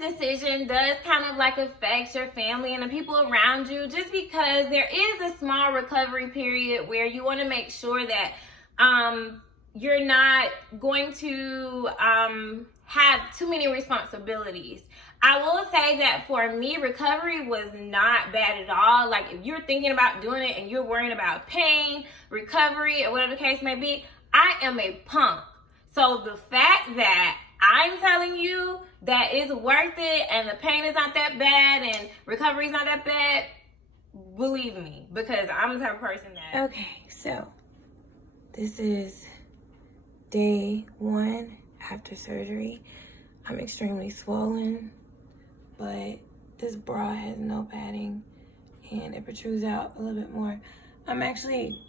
this decision does kind of like affect your family and the people around you, just because there is a small recovery period where you want to make sure that you're not going to have too many responsibilities. I will say that for me, recovery was not bad at all. Like, if you're thinking about doing it and you're worrying about pain, recovery, or whatever the case may be, I am a punk. So the fact that I'm telling you that it's worth it and the pain is not that bad and recovery is not that bad, believe me, because I'm the type of person that... Okay, so this is day 1 after surgery. I'm extremely swollen, but this bra has no padding and it protrudes out a little bit more. I'm actually,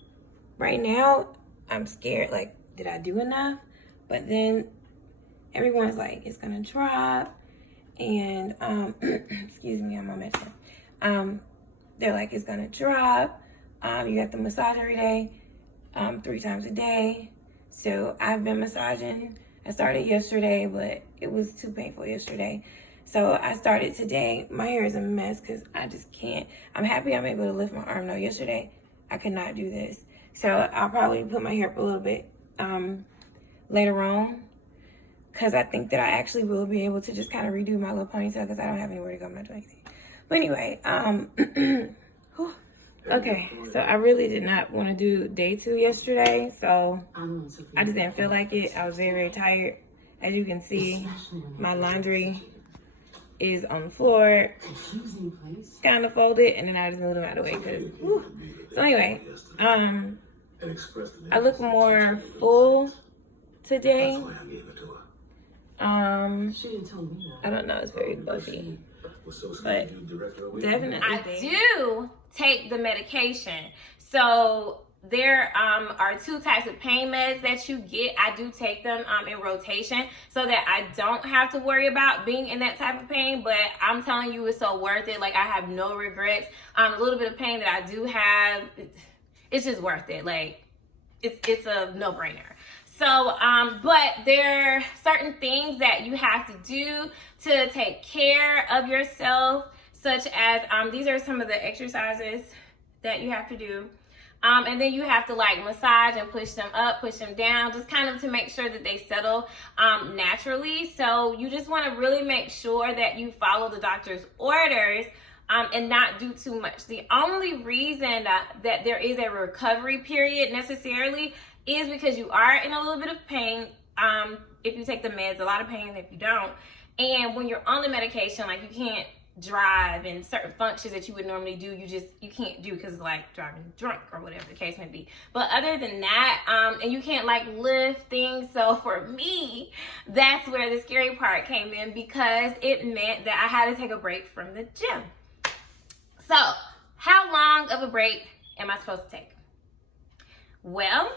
right now, I'm scared, like, did I do enough? But then everyone's like, it's gonna drop, and excuse me, I'm on medicine. They're like, it's gonna drop. You got the massage every day, 3 times a day. So I've been massaging. I started yesterday, but it was too painful yesterday. So I started today. My hair is a mess because I just can't. I'm happy I'm able to lift my arm. No, yesterday I could not do this. So I'll probably put my hair up a little bit later on, because I think that I actually will be able to just kind of redo my little ponytail because I don't have anywhere to go. I'm not doing anything. But anyway, okay, so I really did not want to do day 2 yesterday, so I just didn't feel like it. I was very, very tired. As you can see, my laundry is on the floor, kind of folded, and then I just moved them out of the way. So anyway, I look more full today. I don't know, it's very buffy, but definitely. I do take the medication. So there are 2 types of pain meds that you get. I do take them in rotation so that I don't have to worry about being in that type of pain, but I'm telling you, it's so worth it. Like, I have no regrets. A little bit of pain that I do have, it's just worth it. Like, it's a no-brainer. So, but there are certain things that you have to do to take care of yourself, such as, these are some of the exercises that you have to do. And then you have to like massage and push them up, push them down, just kind of to make sure that they settle naturally. So you just want to really make sure that you follow the doctor's orders and not do too much. The only reason that there is a recovery period necessarily is because you are in a little bit of pain if you take the meds, a lot of pain if you don't. And when you're on the medication, like, you can't drive, and certain functions that you would normally do, you can't do because, like, driving drunk or whatever the case may be. But other than that, and you can't like lift things. So for me, that's where the scary part came in, because it meant that I had to take a break from the gym. So how long of a break am I supposed to take? Well,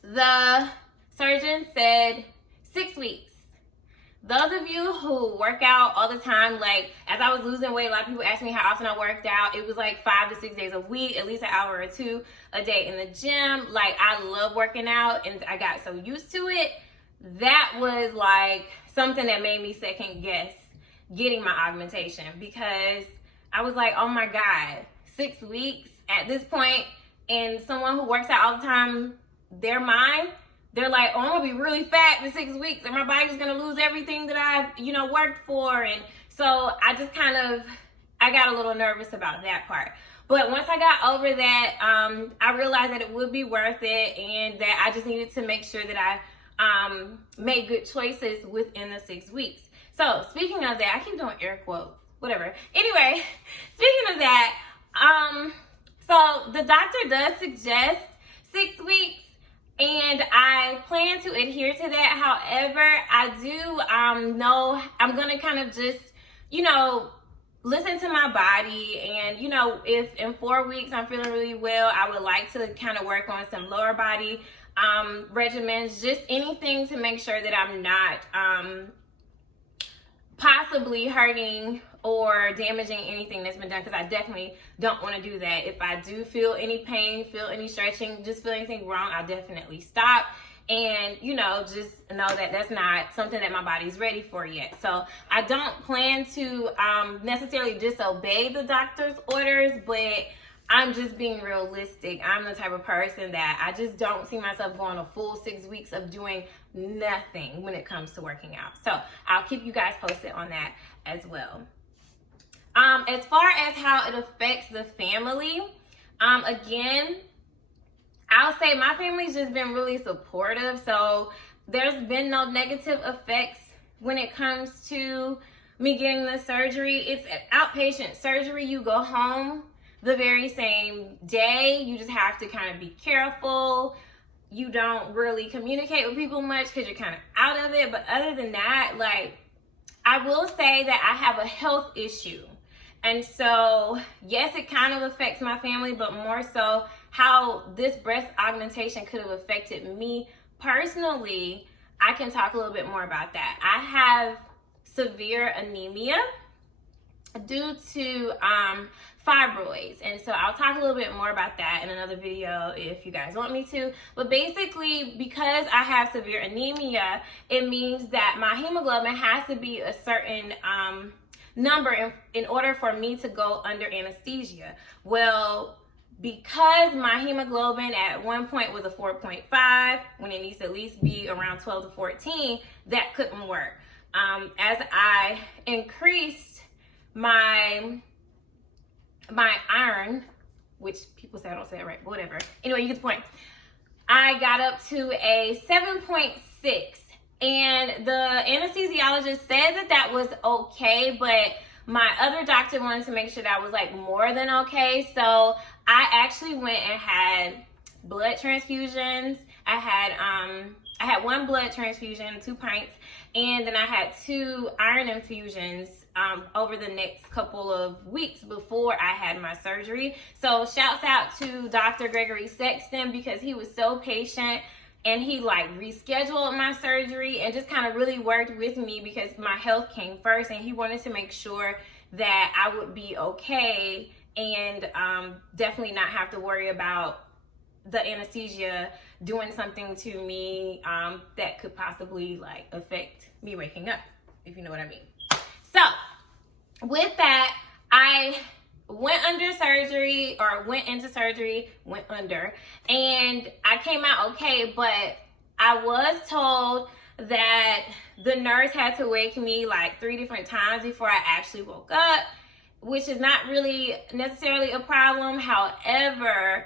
the surgeon said 6 weeks. Those of you who work out all the time, like, as I was losing weight, a lot of people asked me how often I worked out. It was like 5 to 6 days a week, at least an hour or 2 a day in the gym. Like, I love working out, and I got so used to it. That was like something that made me second guess getting my augmentation, because I was like, oh my God, 6 weeks at this point, and someone who works out all the time, their mind, they're like, oh, I'm gonna be really fat in 6 weeks and my body's gonna lose everything that I've, worked for. And so I just I got a little nervous about that part. But once I got over that, I realized that it would be worth it, and that I just needed to make sure that I made good choices within the 6 weeks. So speaking of that, I keep doing air quotes, whatever. Anyway, speaking of that, so the doctor does suggest 6 weeks, and I plan to adhere to that. However, I do know I'm going to kind of just, listen to my body. And, if in 4 weeks I'm feeling really well, I would like to kind of work on some lower body regimens, just anything to make sure that I'm not possibly hurting or damaging anything that's been done, because I definitely don't want to do that. If I do feel any pain, feel any stretching, just feel anything wrong, I'll definitely stop. and just know that that's not something that my body's ready for yet. So I don't plan to necessarily disobey the doctor's orders, but I'm just being realistic. I'm the type of person that I just don't see myself going a full 6 weeks of doing nothing when it comes to working out. So I'll keep you guys posted on that as well. As far as how it affects the family, again, I'll say my family's just been really supportive. So there's been no negative effects when it comes to me getting the surgery. It's an outpatient surgery. You go home the very same day. You just have to kind of be careful. You don't really communicate with people much because you're kind of out of it. But other than that, like, I will say that I have a health issue. And so, yes, it kind of affects my family, but more so how this breast augmentation could have affected me personally. I can talk a little bit more about that. I have severe anemia due to fibroids, and so I'll talk a little bit more about that in another video if you guys want me to. But basically, because I have severe anemia, it means that my hemoglobin has to be a certain number in order for me to go under anesthesia. Well, because my hemoglobin at one point was a 4.5, when it needs to at least be around 12 to 14, that couldn't work. As I increased my iron, which people say I don't say it right, but whatever. Anyway, you get the point. I got up to a 7.6, and the anesthesiologist said that that was okay, but my other doctor wanted to make sure that was like more than okay. So I actually went and had blood transfusions. I had 1 blood transfusion, 2 pints, and then I had 2 iron infusions over the next couple of weeks before I had my surgery. So shouts out to Dr. Gregory Sexton, because he was so patient and he like rescheduled my surgery and just kind of really worked with me, because my health came first and he wanted to make sure that I would be okay and definitely not have to worry about the anesthesia doing something to me that could possibly like affect me waking up, if you know what I mean. So with that, I went into surgery, and I came out okay, but I was told that the nurse had to wake me like 3 different times before I actually woke up, which is not really necessarily a problem. However,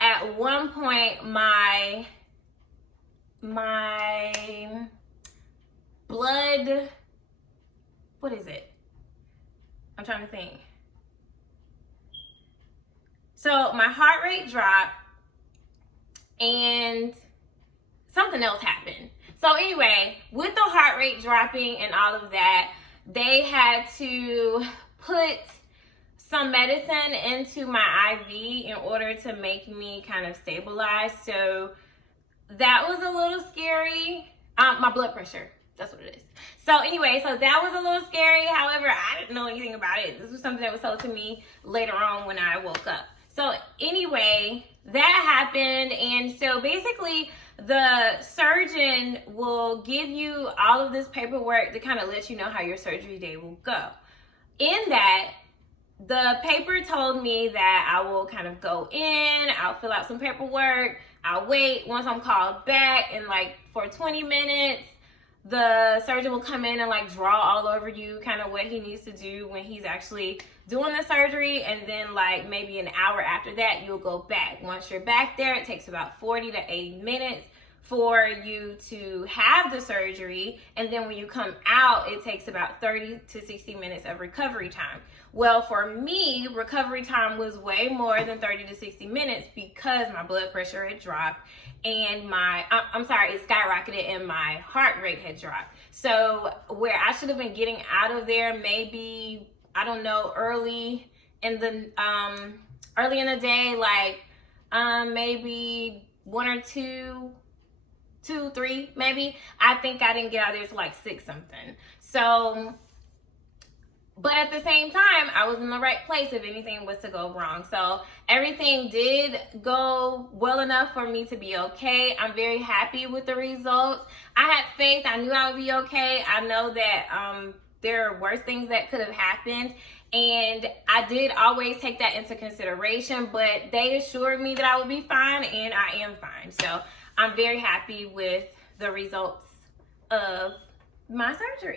at one point my blood, what is it? I'm trying to think. So my heart rate dropped and something else happened. So anyway, with the heart rate dropping and all of that, they had to put some medicine into my IV in order to make me kind of stabilize. So that was a little scary. My blood pressure, that's what it is. So anyway, so that was a little scary. However, I didn't know anything about it. This was something that was told to me later on when I woke up. So anyway, that happened. And so basically the surgeon will give you all of this paperwork to kind of let you know how your surgery day will go. In that, the paper told me that I will kind of go in, I'll fill out some paperwork, I'll wait. Once I'm called back, and like for 20 minutes, the surgeon will come in and like draw all over you kind of what he needs to do when he's actually doing the surgery. And then like maybe an hour after that, you'll go back. Once you're back there, it takes about 40 to 80 minutes for you to have the surgery. And then when you come out, it takes about 30 to 60 minutes of recovery time. Well, for me, recovery time was way more than 30 to 60 minutes because my blood pressure had dropped and it skyrocketed and my heart rate had dropped. So where I should have been getting out of there maybe, I don't know, early in the day, like maybe 1 or 2, 3 maybe. I think I didn't get out of there till like 6 something. So But at the same time, I was in the right place if anything was to go wrong. So everything did go well enough for me to be okay. I'm very happy with the results. I had faith. I knew I would be okay. I know that there are worse things that could have happened. And I did always take that into consideration. But they assured me that I would be fine, and I am fine. So I'm very happy with the results of my surgery.